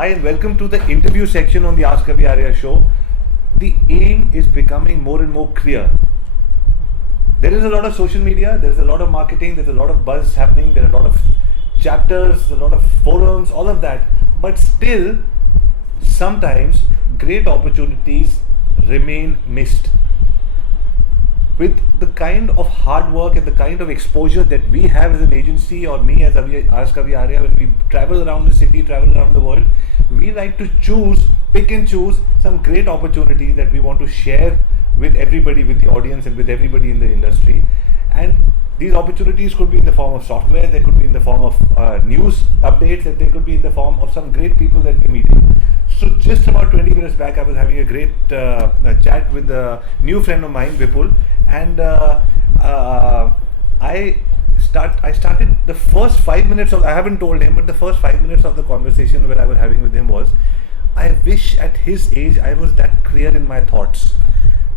Hi and welcome to the interview section on the Ask Avi Arya show. The aim is becoming more and more clear. There is a lot of social media, there is a lot of marketing, there's a lot of buzz happening, there are a lot of chapters, a lot of forums, all of that. But still, sometimes great opportunities remain missed. With the kind of hard work and the kind of exposure that we have as an agency, or me as Ask Avi Arya, when we travel around the city, travel around the world, we like to pick and choose some great opportunities that we want to share with everybody, with the audience and with everybody in the industry. And these opportunities could be in the form of software, they could be in the form of news updates, and they could be in the form of some great people that we're meeting. So just about 20 minutes back, I was having a great chat with a new friend of mine, Vipul, and I started the first 5 minutes of, I haven't told him, but the first 5 minutes of the conversation where I was having with him was, I wish at his age I was that clear in my thoughts.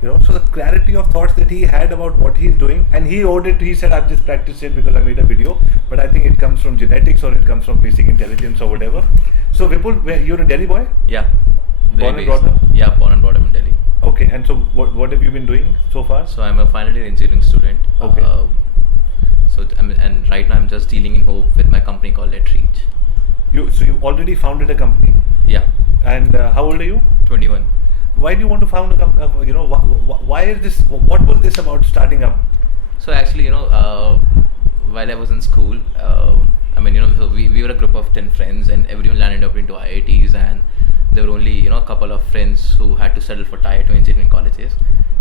So the clarity of thoughts that he had about what he's doing, and he owed it, he said, I've just practiced it because I made a video, but I think it comes from genetics or it comes from basic intelligence or whatever. So Vipul, you're a Delhi boy? Yeah. Born and brought up? Yeah, born and brought up in Delhi. Okay, and so what have you been doing so far? So I'm a final year engineering student. Okay. And right now I'm just dealing in hope with my company called LetReach. So you've already founded a company? Yeah. And how old are you? 21. Why do you want to found a company? Why is this? What was this about starting up? So actually, while I was in school, so we were a group of 10 friends, and everyone landed up into IITs, and there were only a couple of friends who had to settle for tier 2 engineering colleges.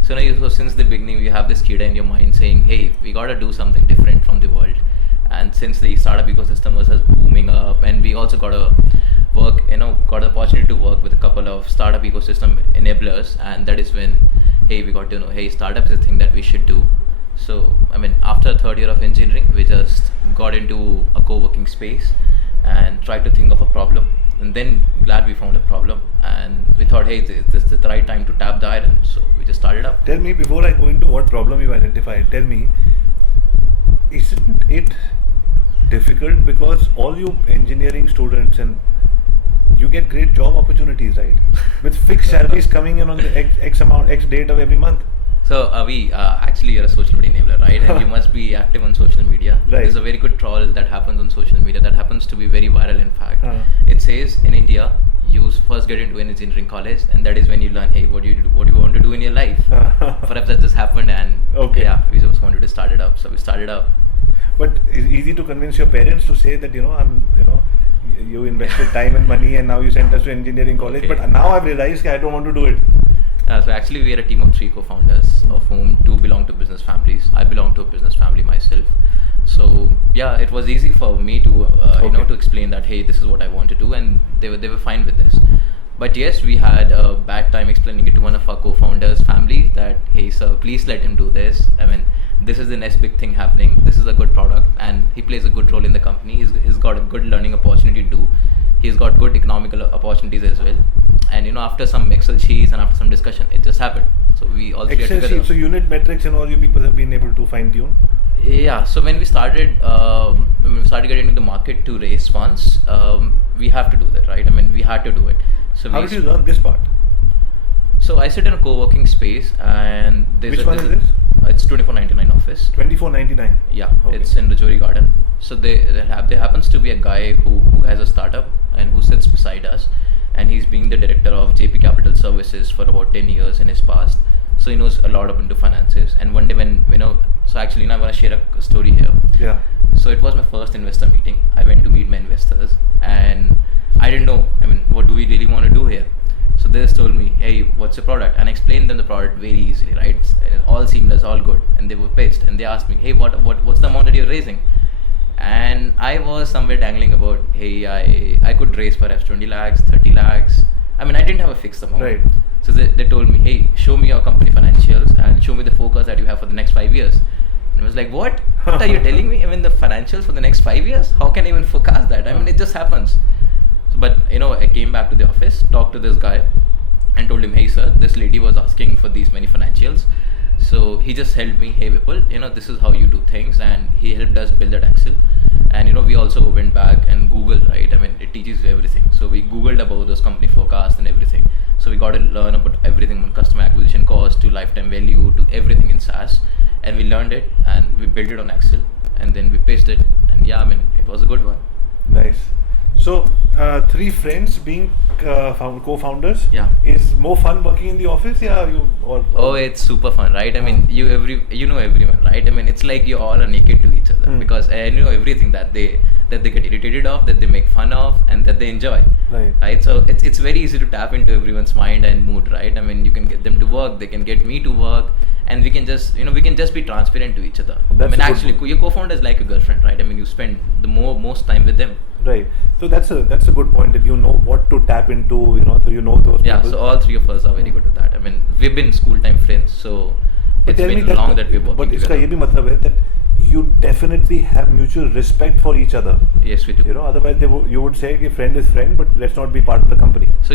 So so since the beginning, you have this kid in your mind saying, "Hey, we gotta do something different from the world." And since the startup ecosystem was just booming up, and we also got the opportunity to work with a couple of startup ecosystem enablers, and that is when, we got to know, startup is a thing that we should do. So, after third year of engineering, we just got into a co-working space and tried to think of a problem. And then glad we found a problem, and we thought, this is the right time to tap the iron. So we just started up. Tell me, before I go into what problem you identified, tell me, isn't it difficult, because all you engineering students, and you get great job opportunities, right? With fixed salaries coming in on the X date of every month. So Avi, actually you're a social media enabler, right? And you must be active on social media. Right. There's a very good troll that happens on social media that happens to be very viral, in fact. It says in India, you first get into an engineering college, and that is when you learn, what do you want to do in your life? Perhaps that just happened, and we just wanted to start it up. So we started up. But it's easy to convince your parents to say that, you invested time and money, and now you sent us to engineering college. Okay. But now I've realized I don't want to do it. So actually we are a team of 3 co-founders, of whom 2 belong to business families. I belong to a business family myself. So it was easy for me to to explain that, this is what I want to do, and they were fine with this. But yes, we had a bad time explaining it to one of our co-founders' family that, sir, please let him do this. This is the next big thing happening. This is a good product, and he plays a good role in the company. He's got a good learning opportunity to do. He's got good economical opportunities as well. And after some Excel sheets and after some discussion, it just happened. So we all Excel sheets, so unit metrics and all you people have been able to fine tune. Yeah. So when we started getting into the market to raise funds, we have to do that, right? We had to do it. So how did you learn this part? So I sit in a co-working space, and which one is this? It's 2499 office. 2499. Yeah, it's in Rajouri Garden. So there happens to be a guy who has a startup and who sits beside us, and he's been the director of JP Capital Services for about 10 years in his past. So he knows a lot into finances. And one day when so actually I want to share a story here. Yeah. So it was my first investor meeting. I went to meet my investors, and I didn't know. What do we really want to do here? So they just told me, what's your product? And I explained them the product very easily, right? All seamless, all good. And they were pitched, and they asked me, what's the amount that you're raising? And I was somewhere dangling about, I could raise perhaps 20 lakhs, 30 lakhs. I didn't have a fixed amount. Right. So they told me, show me your company financials and show me the focus that you have for the next 5 years. And I was like, what? What are you telling me? The financials for the next 5 years? How can I even forecast that? It just happens. But I came back to the office, talked to this guy, and told him, sir, this lady was asking for these many financials. So he just helped me, hey Vipul, this is how you do things, and he helped us build that Excel. And we also went back and Googled, right? I mean, it teaches you everything. So we Googled about those company forecasts and everything. So we got to learn about everything from customer acquisition cost to lifetime value to everything in SaaS. And we learned it and we built it on Excel, and then we pitched it, and it was a good one. Nice. So, 3 friends being co-founders. Yeah. Is more fun working in the office? Yeah, Oh, it's super fun, right? I mean, you know everyone, right? I mean, it's like you all are naked to each other because I know everything that they get irritated of, that they make fun of, and that they enjoy. Right. So it's very easy to tap into everyone's mind and mood, right? I mean, you can get them to work, they can get me to work, and we can just be transparent to each other. That's actually, your co-founder is like a girlfriend, right? I mean, you spend the most time with them. Right. So that's a good point, that you know what to tap into, so you know those Yeah, people. so all 3 of us are very good with that. I mean, we've been school time friends, so it's been long that we've worked together. But iska ye bhi matlab hai that you definitely have mutual respect for each other. Yes, we do. Otherwise you would say friend is friend, but let's not be part of the company. So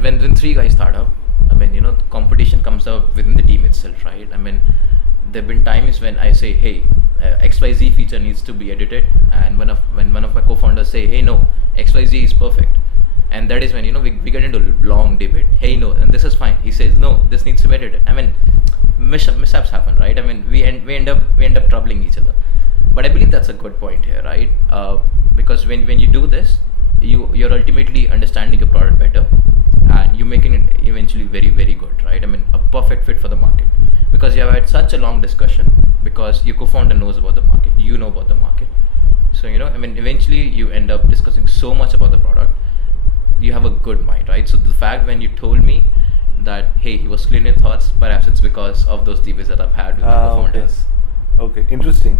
when 3 guys start up, I mean, competition comes up within the team itself, right? I mean, there have been times when I say, hey, XYZ feature needs to be edited, and when one of my co-founders say, hey, no, XYZ is perfect, and that is when we get into a long debate. Hey, no, and this is fine. He says, no, this needs to be edited. I mean, mishaps happen, right? I mean, we end up troubling each other. But I believe that's a good point here, right? Because when you do this, you're ultimately understanding your product better, and you're making it eventually very, very good, right? I mean, a perfect fit for the market, because you have had such a long discussion, because your co-founder knows about the market, you know about the market. So I mean, eventually you end up discussing so much about the product, you have a good mind, right? So the fact when you told me that, hey, he was clear in thoughts, perhaps it's because of those debates that I've had with my co-founders. Okay, interesting.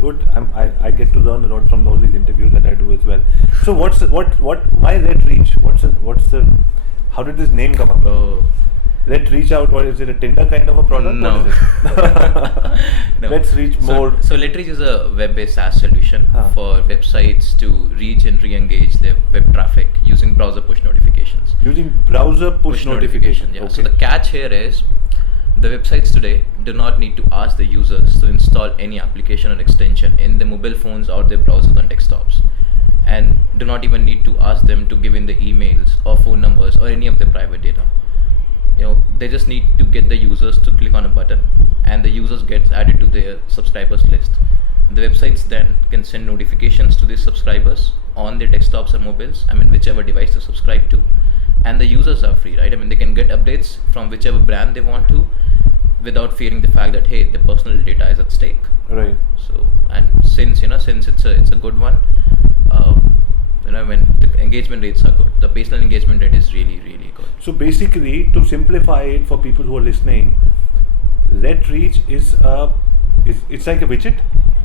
Good. I get to learn a lot from all these interviews that I do as well. So why LetReach? How did this name come up? LetReach out. What is it? A Tinder kind of a product? No. What is it? No. Let's reach more. So LetReach is a web-based SaaS solution for websites to reach and re-engage their web traffic using browser push notifications. Using browser push notification. Yeah. Okay. So the catch here is, the websites today do not need to ask the users to install any application or extension in their mobile phones or their browsers on desktops, and do not even need to ask them to give in the emails or phone numbers or any of their private data. They just need to get the users to click on a button, and the users get added to their subscribers list. The websites then can send notifications to these subscribers on their desktops or mobiles, I mean, whichever device they subscribe to, and the users are free, right? I mean, they can get updates from whichever brand they want to, without fearing the fact that, hey, their personal data is at stake. Right. So, and since it's a good one, when the engagement rates are good, the baseline engagement rate is really, really good. So basically, to simplify it for people who are listening, LetReach it's like a widget?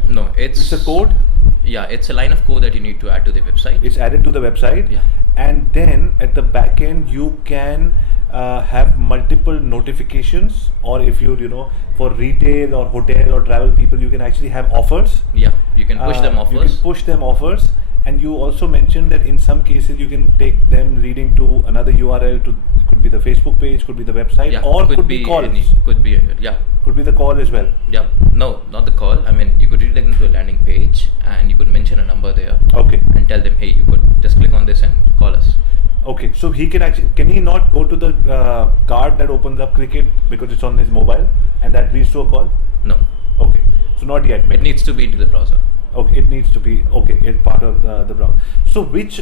No, it's a code? Yeah, it's a line of code that you need to add to the website. It's added to the website. Yeah. And then at the back end, you can have multiple notifications, or if for retail or hotel or travel people, you can actually have offers. Yeah, you can push them offers. You can push them offers. And you also mentioned that in some cases you can take them leading to another URL. It could be the Facebook page, could be the website, or could be calls. Could be the call as well. Yeah, no, not the call. I mean, you could redirect them to a landing page, and you could mention a number there. Okay. And tell them, hey, you could just click on this and call us. Okay, so can he not go to the card that opens up Cricket because it's on his mobile, and that leads to a call? No. Okay, so not yet. It needs to be into the browser. Okay, it needs to be it's part of the browser. So if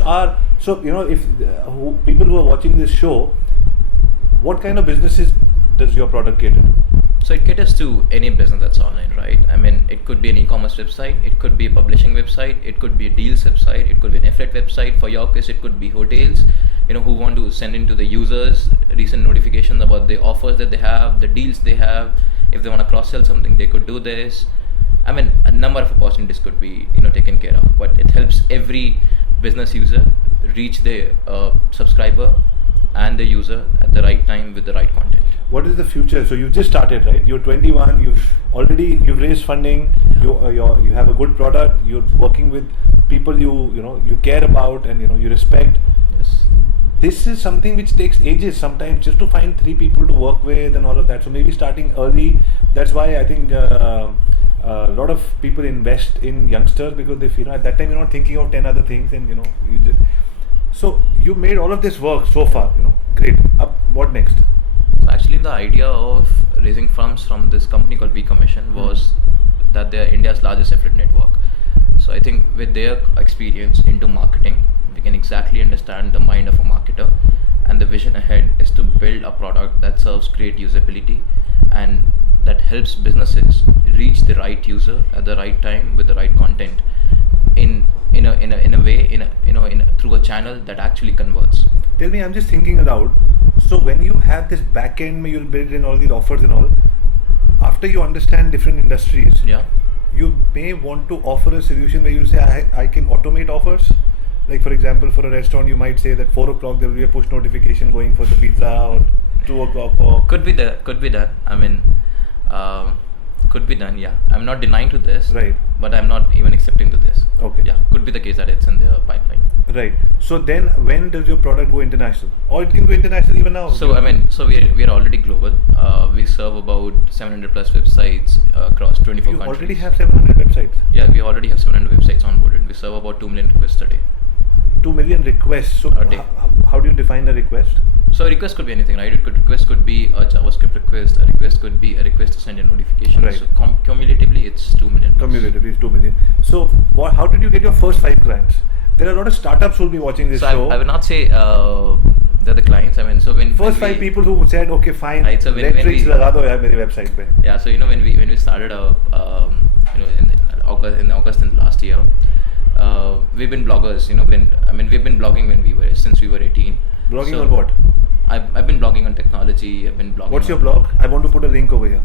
people who are watching this show, what kind of businesses does your product cater to? So it caters to any business that's online, right? I mean, it could be an e-commerce website, it could be a publishing website, it could be a deals website, it could be an affiliate website. For your case, it could be hotels, who want to send in to the users recent notifications about the offers that they have, the deals they have. If they want to cross-sell something, they could do this. I mean, a number of opportunities could be taken care of, but it helps every business user reach their subscriber and the user at the right time with the right content. What is the future? So you've just started, right? You're 21. You've raised funding. Yeah. You have a good product. You're working with people you care about and you respect. Yes. this is something which takes ages sometimes just to find 3 people to work with and all of that. So maybe starting early. That's why I think a lot of people invest in youngsters, because they feel at that time you're not thinking of 10 other things, and you just. So you made all of this work so far. Great. Up. What next? So actually, the idea of raising funds from this company called V Commission was that they are India's largest affiliate network. So I think with their experience into marketing, we can exactly understand the mind of a marketer, and the vision ahead is to build a product that serves great usability and that helps businesses reach the right user at the right time with the right content in a way through a channel that actually converts. Tell me, I'm just thinking aloud. So when you have this back end, you'll build in all these offers and all. After you understand different industries, Yeah. you may want to offer a solution where you say, I can automate offers. Like for example, for a restaurant, you might say that 4 o'clock there will be a push notification going for the pizza, or 2 o'clock. Or Could be done. I mean, could be done. Yeah, I'm not denying to this. Right. But I'm not even accepting to this. Okay. Yeah, could be the case that it's in the pipeline. Right. So then, when does your product go international, or it can go international even now? So we are already global. We serve about 700 plus websites across 24 You countries. already have 700 websites. Yeah, we already have 700 websites onboarded. We serve about 2 million requests a day. 2 million requests. So A day. how do you define a request? So a request could be anything, right? Request could be a JavaScript request. A request could be a request to send a notification. Right. So cumulatively, it's 2 million. plus. Cumulatively, it's 2 million. So how did you get your first 5 clients? There are a lot of startups who will be watching this So show. I would not say they're the clients. I mean, so when First 5 people who said, okay, fine, Right, so when LetReach we- लगा दो यार मेरी website पे. Yeah, so when we started in August in last year, we've been bloggers. We've been blogging since we were 18. Blogging So on what? I've been blogging on technology. I've been blogging. What's your on- blog? I want to put a link over here.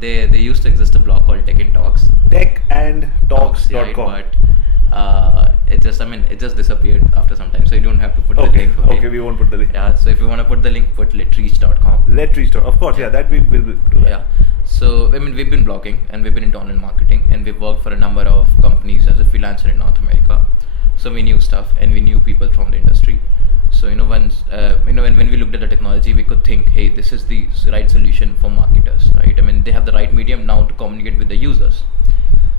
They used to exist a blog called Tech and Talks. Techandtalks.com. Right, but it just disappeared after some time. So you don't have to put the Okay, link. okay, we won't put the link. Yeah, so if you want to put the link, put LetReach.com. LetReach. Of course, yeah, that we will do that. Yeah. So we've been blogging and we've been into online marketing, and we've worked for a number of companies as a freelancer in North America. So we knew stuff and we knew people from the industry. So when we looked at the technology, we could think, hey, this is the right solution for marketers, right? I mean, they have the right medium now to communicate with the users.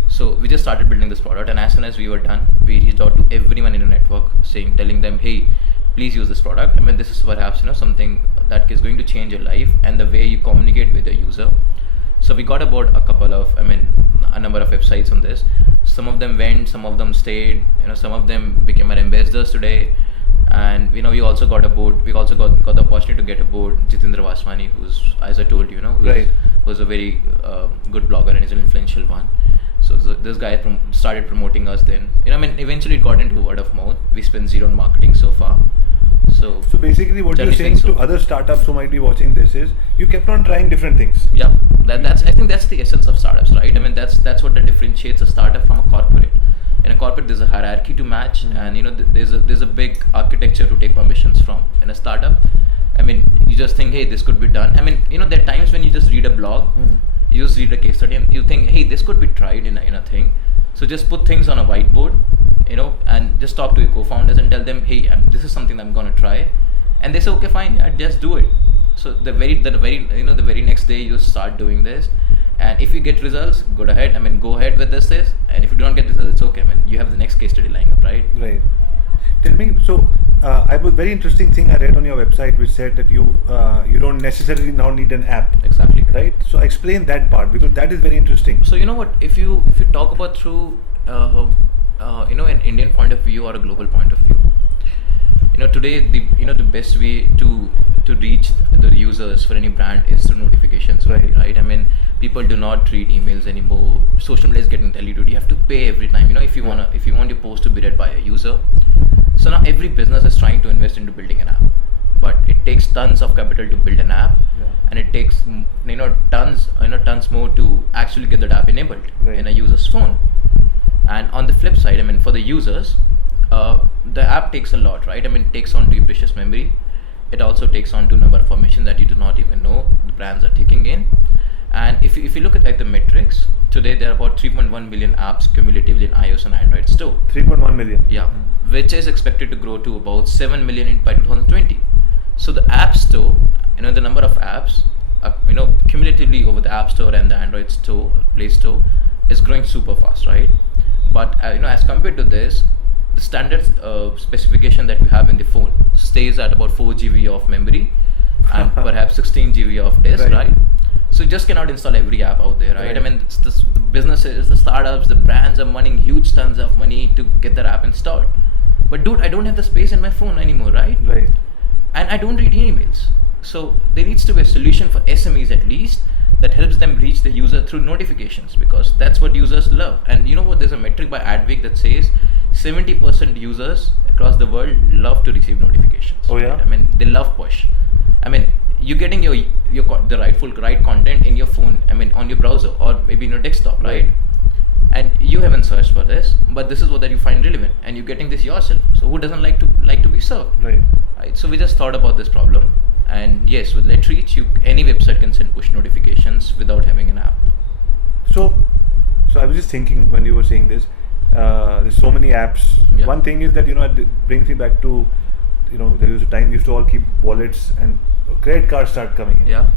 So we just started building this product, and as soon as we were done, we reached out to everyone in the network, telling them, hey, please use this product. I mean, this is perhaps something that is going to change your life and the way you communicate with the user. So we got about a number of websites on this. Some of them went, some of them stayed. Some of them became our ambassadors today. And we also got aboard. We also got the opportunity to get aboard Jitendra Vaswani, who's, as I told you, Right. who's a very good blogger and is an influential one. So this guy started promoting us. Then eventually it got into word of mouth. We spent zero on marketing so far. So basically, what you're Generally saying so. to other startups who might be watching this is you kept on trying different things. yeah, I think that's the essence of startups, right? I mean, that's what differentiates a startup from a corporate. In a corporate, there's a hierarchy to match, and there's a big architecture to take permissions from. In a startup, I mean, you just think, hey, this could be done. I mean, there are times when you just read a blog, you just read a case study, and you think, hey, this could be tried in a thing. So just put things on a whiteboard, and just talk to your co-founders and tell them, hey, this is something I'm gonna try, and they say, okay, fine, yeah, just do it. So the very next day you start doing this, and if you get results, go ahead with this, and if you do not get results, it's okay. I mean, you have the next case study lying up, right? Right. Tell me, so I was very interesting thing I read on your website which said that you don't necessarily now need an app. Exactly. Right. So explain that part, because that is very interesting. So what, if you talk about through an Indian point of view or a global point of view, today the best way to reach the users for any brand is through notifications, right? I mean, people do not read emails anymore. Social media is getting diluted. You have to pay every time, if you want your post to be read by a user. So now every business is trying to invest into building an app, but it takes tons of capital to build an app, and it takes tons more to actually get that app enabled in a user's phone. And on the flip side, I mean, for the users, the app takes a lot, right? I mean, it takes on to your precious memory. It also takes on to number of information that you do not even know the brands are taking in. And if you look at like the metrics, today there are about 3.1 million apps cumulatively in iOS and Android store. 3.1 million. Yeah, which is expected to grow to about 7 million by 2020. So the App Store, the number of apps, cumulatively over the App Store and the Android Store, Play Store, is growing super fast, right? But as compared to this, the standard specification that we have in the phone stays at about 4 GB of memory and perhaps 16 GB of disk, right? So you just cannot install every app out there, right? I mean, the businesses, the startups, the brands are earning huge tons of money to get their app installed. But dude, I don't have the space in my phone anymore, right? Right. And I don't read emails. So there needs to be a solution for SMEs at least that helps them reach the user through notifications, because that's what users love. And you know what? There's a metric by Adweek that says 70% users across the world love to receive notifications. Oh yeah. Right? I mean, they love push. I mean, you're getting the right content in your phone. I mean, on your browser or maybe in your desktop, right? And you haven't searched for this, but this is what that you find relevant, and you're getting this yourself. So who doesn't like to be served? Right. So we just thought about this problem, and yes, with LetReach, any website can send push notifications without having an app. So I was just thinking when you were saying this, there's so many apps. Yeah. One thing is that it brings me back to, there was a time we used to all keep wallets and credit cards start coming in. Yeah.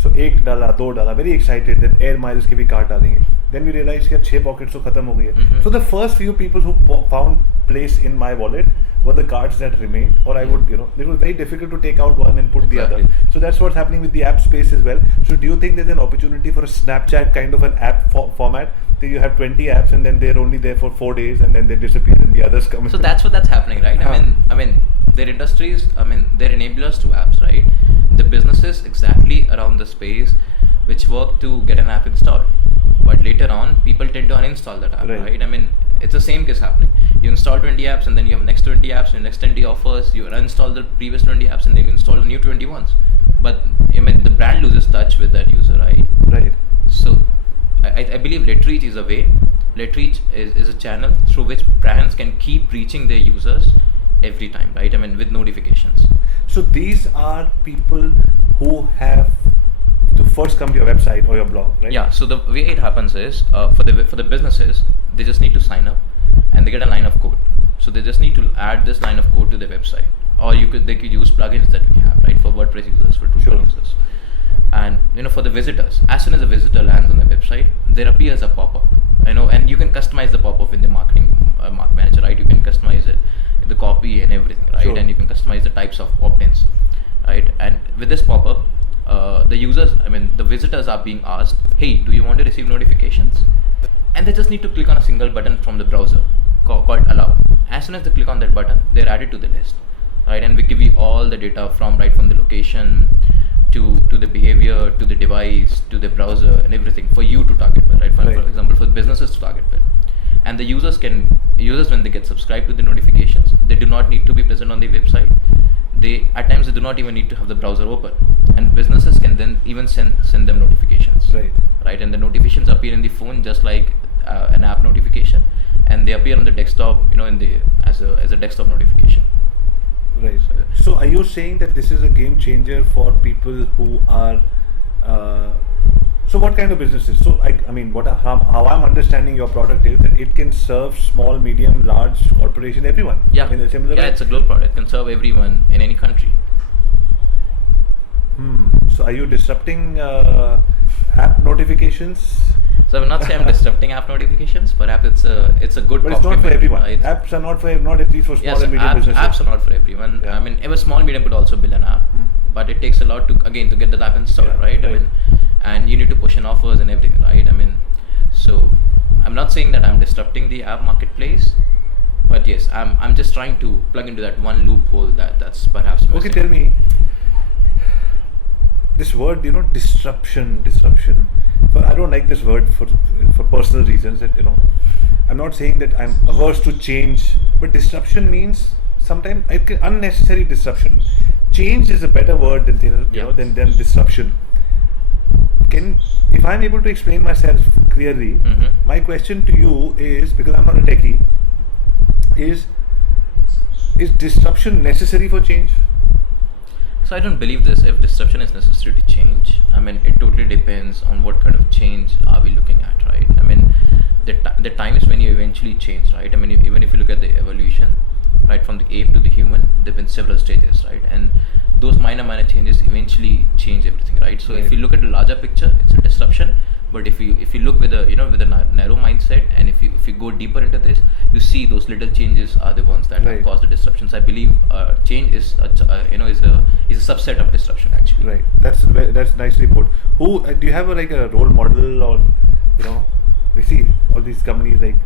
So $1 $2, very excited. Then air miles के भी card डालेंगे. Then we realized कि 6 pockets तो खत्म हो गई है. So the first few people who found place in my wallet were the cards that remained, or I would, it was very difficult to take out one and put the other. So that's what's happening with the app space as well. So do you think there's an opportunity for a Snapchat kind of an app format? That you have 20 apps and then they're only there for 4 days and then they disappear and the others come. So that's happening, right? I mean, their industries, they're enablers to apps, right? The businesses exactly around the space which work to get an app installed, but later on people tend to uninstall that app, right? I mean, it's the same case happening. You install 20 apps and then you have next 20 apps, your next 20 offers, you uninstall the previous 20 apps and then you install the new 20 ones. But the brand loses touch with that user, right? Right. So I believe LetReach is a way. LetReach is a channel through which brands can keep reaching their users every time, right? I mean, with notifications. So these are people who have to first come to your website or your blog, right? Yeah. So the way it happens is for the businesses, they just need to sign up and they get a line of code. So they just need to add this line of code to their website, or they could use plugins that we have, right, for WordPress users, for Drupal users. And for the visitors, as soon as a visitor lands on the website, there appears a pop-up, and you can customize the pop-up in the Mark Manager, right? You can customize it, the copy and everything, right? And you can customize the types of opt-ins, right? And with this pop-up, the users, the visitors are being asked, hey, do you want to receive notifications? And they just need to click on a single button from the browser called allow. As soon as they click on that button, they're added to the list, right? And we give you all the data from the location to the behavior, to the device, to the browser, and everything for you to target with, right? For example, for businesses to target with. And the users when they get subscribed to the notifications, they do not need to be present on the website. At times they do not even need to have the browser open, and businesses can then even send them notifications, right? And the notifications appear in the phone just like an app notification, and they appear on the desktop, as a desktop notification. Right. So are you saying that this is a game changer for people who are so what kind of businesses? So how I'm understanding your product is that it can serve small, medium, large corporation, everyone. Yeah. In a similar way? It's a global product. It can serve everyone in any country. So are you disrupting app notifications? So I will not say I'm disrupting app notifications. Perhaps it's a good. But it's not for everyone. Apps are not at least for small and medium businesses. Apps are not for everyone. Yeah. Even small medium could also build an app, but it takes a lot to get the app installed, right? And you need to push in offers and everything, right? So I'm not saying that I'm disrupting the app marketplace, but yes, I'm just trying to plug into that one loophole that's perhaps missing. Okay, tell me. This word, disruption. But I don't like this word for personal reasons. That I'm not saying that I'm averse to change, but disruption means sometimes unnecessary disruption. Change is a better word than disruption. If I'm able to explain myself clearly, my question to you is, because I'm not a techie, is disruption necessary for change? So I don't believe this. If disruption is necessary to change, I mean, it totally depends on what kind of change are we looking at, right? I mean, the times when you eventually change, right? I mean, even if you look at the evolution, right, from the ape to the human, there've been several stages, right? And those minor changes eventually change everything, right? So if you look at the larger picture, it's a disruption. But if you look with a narrow mindset, and if you go deeper into this, you see those little changes are the ones that have caused the disruptions. I believe change is is a subset of disruption, actually. Right. That's nicely put. Who do you have a role model, or we see all these companies like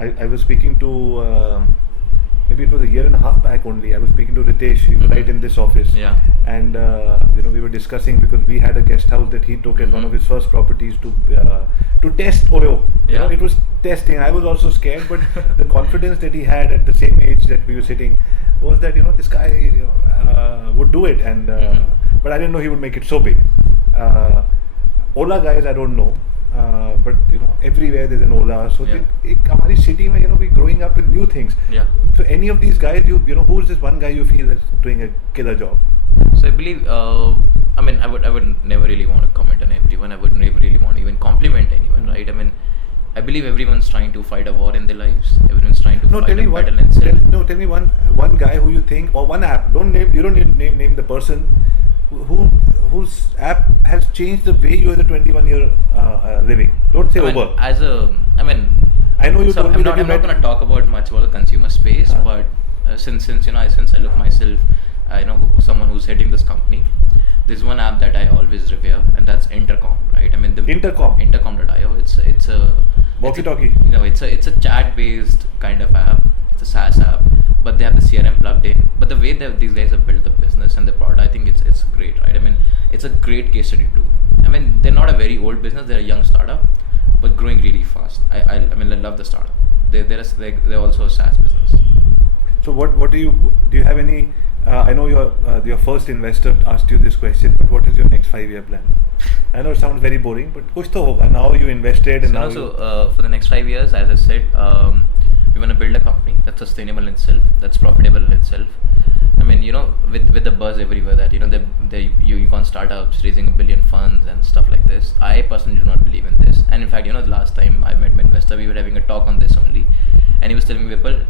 I was speaking to maybe it was a year and a half back only. I was speaking to Ritesh, he was right in this office. Yeah. And we were discussing, because we had a guest house that he took as one of his first properties to test Oyo. Yeah. It was testing. I was also scared, but the confidence that he had at the same age that we were sitting was that this guy would do it, and but I didn't know he would make it so big. Ola guys, I don't know. But everywhere there's an Ola. So our city, we're growing up with new things. Yeah. So any of these guys, who's this one guy you feel is doing a killer job? So I believe, I mean, I would never really want to comment on everyone. I would never really want to even compliment anyone, right? I mean, I believe everyone's trying to fight a war in their lives. Everyone's trying to fight a battle in self. Tell me one guy who you think, or one app. You don't need to name the person whose app has changed the way you as a 21-year living. Don't say Uber. I know you told me that I'm not going to talk about much about the consumer space, but since I look myself, someone who's heading this company. There's one app that I always revere, and that's Intercom, right? I mean, Intercom.io. It's a walkie-talkie. It's a chat-based kind of app. It's a SaaS app, but they have the CRM plugged in. But the way that these guys have built the business and the product, I think it's great, right? I mean, it's a great case study too. I mean, they're not a very old business; they're a young startup, but growing really fast. I love the startup. They're also a SaaS business. So what do you have any? I know your first investor asked you this question, but what is your next 5-year plan? I know it sounds very boring, but kuch to hoga. Now you invested, and for the next 5 years, as I said, we want to build a company that's sustainable in itself, that's profitable in itself. I mean, with the buzz everywhere that you can't startups raising $1 billion funds and stuff like this. I personally do not believe in this. And in fact, the last time I met my investor, we were having a talk on this only, and he was telling me, Vipul,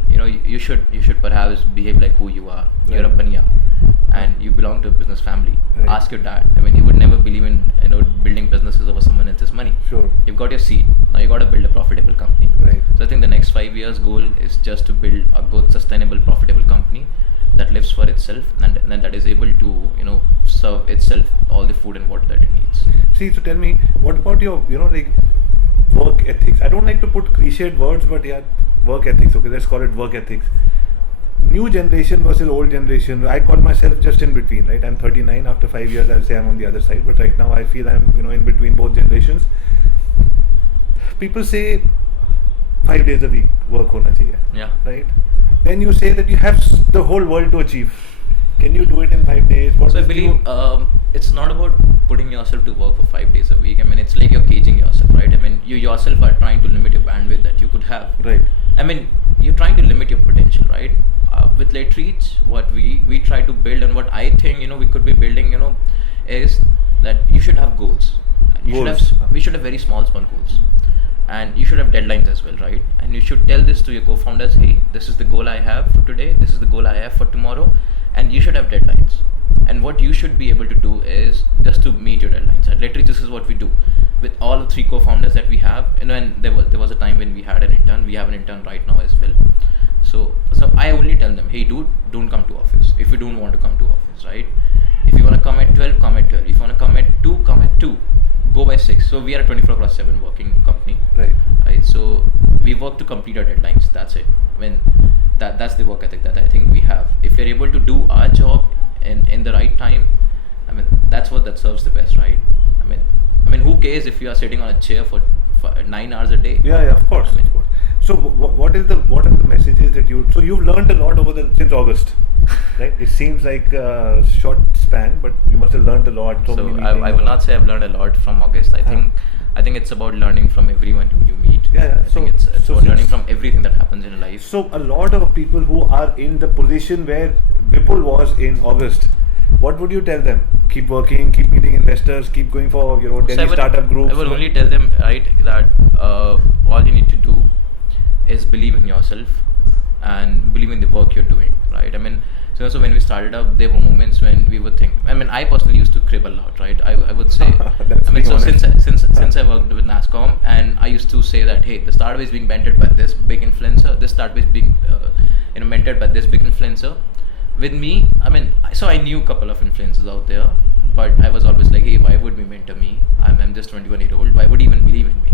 you should perhaps behave like who you are. Right. You're a baniya, and you belong to a business family. Right. Ask your dad. I mean, he would never believe in building businesses over someone else's money. Sure. You've got your seed. Now you got to build a profitable company. Right. So I think the next 5 years goal is just to build a good, sustainable, profitable company that lives for itself and that is able to serve itself all the food and water that it needs. See, so tell me, what about your work ethics? I don't like to put cliched words, but work ethics. Okay, let's call it work ethics. New generation versus old generation. I call myself just in between, right? I'm 39. After 5 years, I'll say I'm on the other side. But right now, I feel I'm in between both generations. People say 5 days a week work hona chahiye. Yeah. Right. Then you say that you have the whole world to achieve. Can you do it in 5 days? So I believe it's not about putting yourself to work for 5 days a week. I mean, it's like you're caging yourself, right? I mean, you yourself are trying to limit your bandwidth that you could have. Right. I mean, you're trying to limit your potential, right? With LetReach, what we try to build, and what I think we could be building, is that you should have goals. We should have very small goals. And you should have deadlines as well, right? And you should tell this to your co-founders, hey, this is the goal I have for today, this is the goal I have for tomorrow, and you should have deadlines. And what you should be able to do is just to meet your deadlines. At LetReach, this is what we do with all the 3 co-founders that we have. And there was a time when we had an intern. We have an intern right now as well. So I only tell them, hey dude, don't come to office if you don't want to come to office, right? If you want to come at 12, come at 12. If you want to come at 2, come at 2. Go by 6. So we are a 24/7 working company. Right. So we work to complete our deadlines. That's it. That's the work ethic that I think we have. If we're able to do our job in the right time, I mean, that's what serves the best, right? I mean, who cares if you are sitting on a chair for 9 hours a day? Yeah, of course. Of course. So what are the messages that you've learned a lot since August, right? It seems like a short span, but you must have learned a lot. I would not say I've learned a lot from August. I think it's about learning from everyone who you meet. Yeah. I think it's about learning from everything that happens in life. So a lot of people who are in the position where Vipul was in August what would you tell them? Keep working, keep meeting investors, keep going for Delhi startup groups. I would only tell them, right, that all you need to do is believe in yourself and believe in the work you're doing, right? I mean, so when we started up, there were moments when we would think. I mean, I personally used to crib a lot, right? I would say. That's I mean, so honest. since I worked with NASCOM, and I used to say that, hey, the startup is being mentored by this big influencer. This startup is being mentored by this big influencer. With me, I mean, so I knew a couple of influencers out there, but I was always like, hey, why would we mentor me? I'm just 21-year-old. Why would he even believe in me?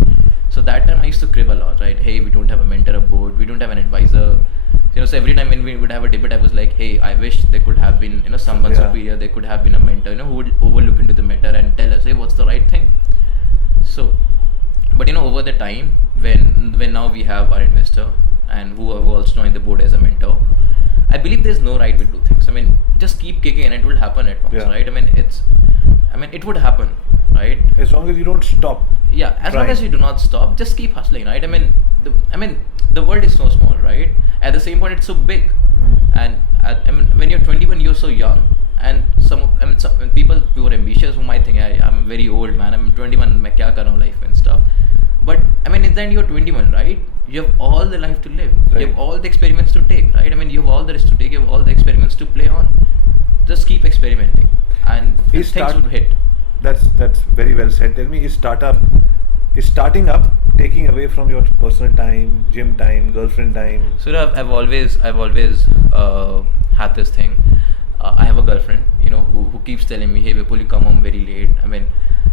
So that time I used to crib a lot, right? Hey, we don't have a mentor aboard. We don't have an advisor. So every time when we would have a debate, I was like, hey, I wish there could have been, someone superior. There could have been a mentor, who would overlook into the matter and tell us, hey, what's the right thing? So, but over the time, when now we have our investor and who also joined the board as a mentor, I believe there's no right way to do things. I mean, just keep kicking and it will happen at once, right? I mean, it would happen, right? As long as you don't stop. Yeah, as long as you do not stop, just keep hustling, right? I mean, the world is so small, right? At the same point, it's so big. And when you're 21, you're so young. And some people who are ambitious who might think, hey, I'm very old, man. I'm 21, मैं क्या कर रहा हूँ life and stuff. But I mean, in the end, you're 21, right? You have all the life to live. Right. You have all the experiments to take, right? I mean, you have all the risk to take. You have all the experiments to play on. Just keep experimenting, and things would hit. That's very well said. Tell me, is starting up taking away from your personal time, gym time, girlfriend time? So I've always had this thing. I have a girlfriend, who keeps telling me, hey, Vipul, you come home very late. I mean,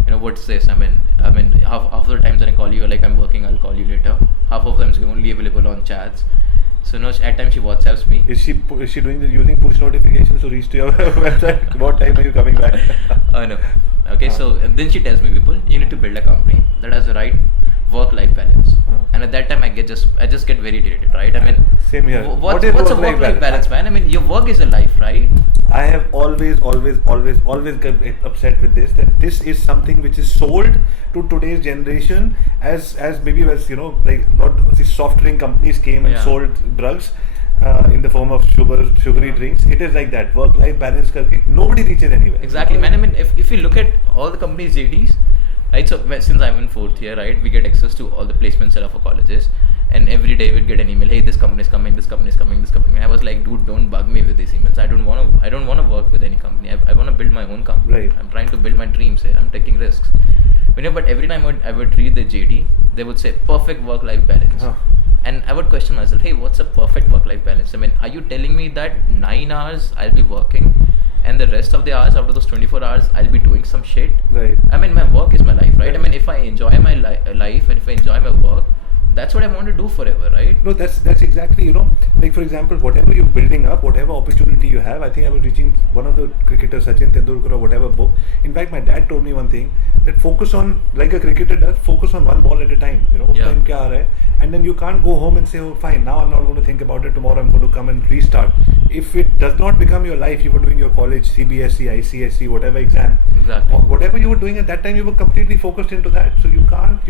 what's this? I mean, half of the times when I call you, you're like, I'm working, I'll call you later. Half of them you're only available on chats. So at times she WhatsApps me. Is she using push notifications to reach to your website? What time are you coming back? No. Okay, so then she tells me, Vipul, you need to build a company that has the right work-life balance. And at that time, I just get very irritated, right? I mean, same here. What's a work-life balance, man? I mean, your work is a life, right? I have always get upset with this, that this is something which is sold to today's generation as maybe as like lot of these soft drink companies came and sold drugs in the form of sugary drinks. It is like that, work-life balance karke nobody reaches anywhere. Exactly, man. I mean, if you look at all the companies JDs, right? So since I'm in 4th year, right, we get access to all the placement cell of our colleges. And every day we'd get an email, hey, this company is coming, this company is coming, this company. I was like, dude, don't bug me with these emails. I don't want to work with any company. I want to build my own company. Right. I'm trying to build my dreams. I'm taking risks. But every time I would read the JD, they would say perfect work-life balance. And I would question myself, hey, what's a perfect work-life balance? I mean, are you telling me that 9 hours I'll be working and the rest of the hours, out of those 24 hours, I'll be doing some shit? Right. I mean, my work is my life, right? I mean, if I enjoy my life and if I enjoy my work, that's what I want to do forever, right? No, that's exactly, like for example, whatever you're building up, whatever opportunity you have. I think I was reaching one of the cricketers, Sachin Tendulkar or whatever book. In fact, my dad told me one thing, that focus on, like a cricketer does, focus on one ball at a time. Time kya aa raha hai? And then you can't go home and say, oh fine, now I'm not going to think about it, tomorrow I'm going to come and restart. If it does not become your life, you were doing your college, CBSE, ICSE, whatever exam. Exactly. Or whatever you were doing at that time, you were completely focused into that. So you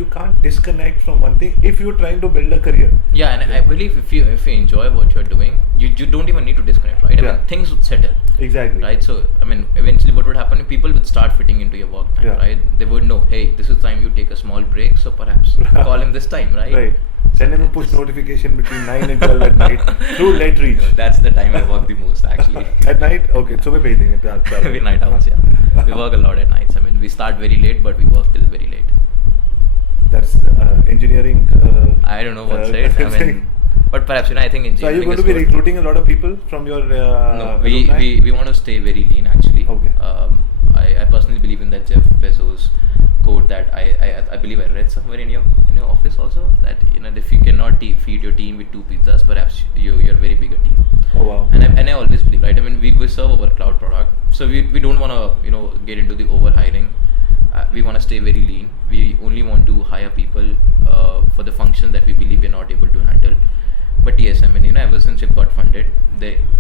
can't disconnect from one thing if you're trying to build a career. Yeah, and I believe if you enjoy what you're doing, you don't even need to disconnect, right? I mean, things would settle. Exactly. Right? So, I mean, eventually what would happen, people would start fitting into your work time, right? They would know, hey, this is time you take a small break, so perhaps call him this time, right? Right. Send him a push notification between 9 and 12 at night through LetReach. No, that's the time I work the most, actually. At night? Okay, so we're bathing. We're night owls, yeah. We work a lot at nights. I mean, we start very late, but we work till very late. That's engineering. I don't know what's it. I mean, but perhaps I think engineering. So are you going to be recruiting a lot of people from your? No, we want to stay very lean actually. Okay. I personally believe in that Jeff Bezos quote that I believe I read somewhere in your office also, that if you cannot feed your team with 2 pizzas, perhaps you're a very bigger team. Oh wow. And I always believe, right? I mean, we serve our cloud product, so we don't want to get into the over hiring. We want to stay very lean. We only want to hire people for the function that we believe we're not able to handle. But yes, I mean, ever since we got funded,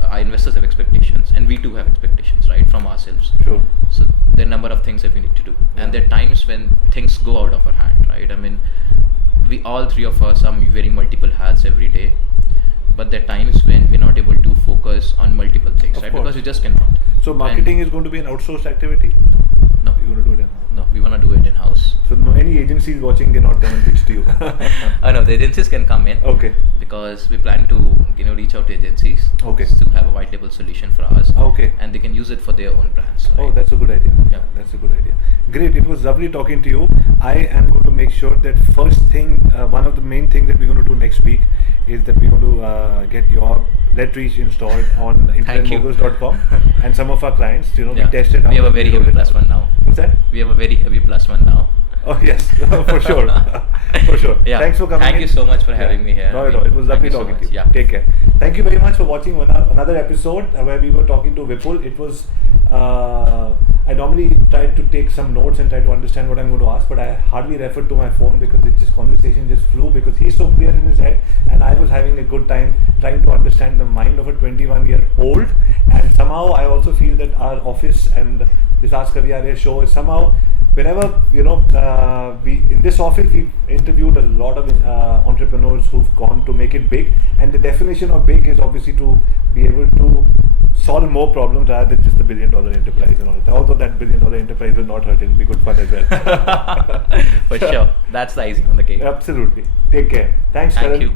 our investors have expectations, and we too have expectations, right, from ourselves. Sure. So there are a number of things that we need to do, and there are times when things go out of our hand, right? I mean, we all 3 of us are wearing multiple hats every day. but there are times when we're not able to focus on multiple things, Of right? course. Because we just cannot. So marketing is going to be an outsourced activity? No, You're going to do it in-house? no, we want to do it in-house. So no, any agencies watching cannot come and pitch to you? No, the agencies can come in. Okay. Because we plan to, reach out to agencies. Okay. To have a white label solution for us. Okay. And they can use it for their own brands. Right? Oh, that's a good idea. Yeah. That's a good idea. Great. It was lovely talking to you. I am going to make sure that first thing, one of the main things that we're going to do next week is that we're going to get your LetReach installed on internetmoguls.com and some of our clients, we tested out. We have a very heavy plus one now. What's that? We have a very heavy plus one now. Oh yes, for sure, for sure. Yeah. Thanks for coming. Thank you so much for having me here. Not at all. It was lovely talking to you. Yeah. Take care. Thank you very much for watching another episode where we were talking to Vipul. It was I normally try to take some notes and try to understand what I'm going to ask, but I hardly referred to my phone because conversation just flew because he's so clear in his head and I was having a good time trying to understand the mind of a 21-year-old. And somehow I also feel that our office and this Ask Avi Arya show is somehow, whenever we in this office we've interviewed a lot of entrepreneurs who've gone to make it big, and the definition of big is obviously to be able to solve more problems rather than just the billion-dollar enterprise and all that. Although that billion-dollar enterprise will not hurt, it'll be good fun as well. For sure, that's the icing on the cake. Absolutely. Take care. Thanks, Thank Karan. you.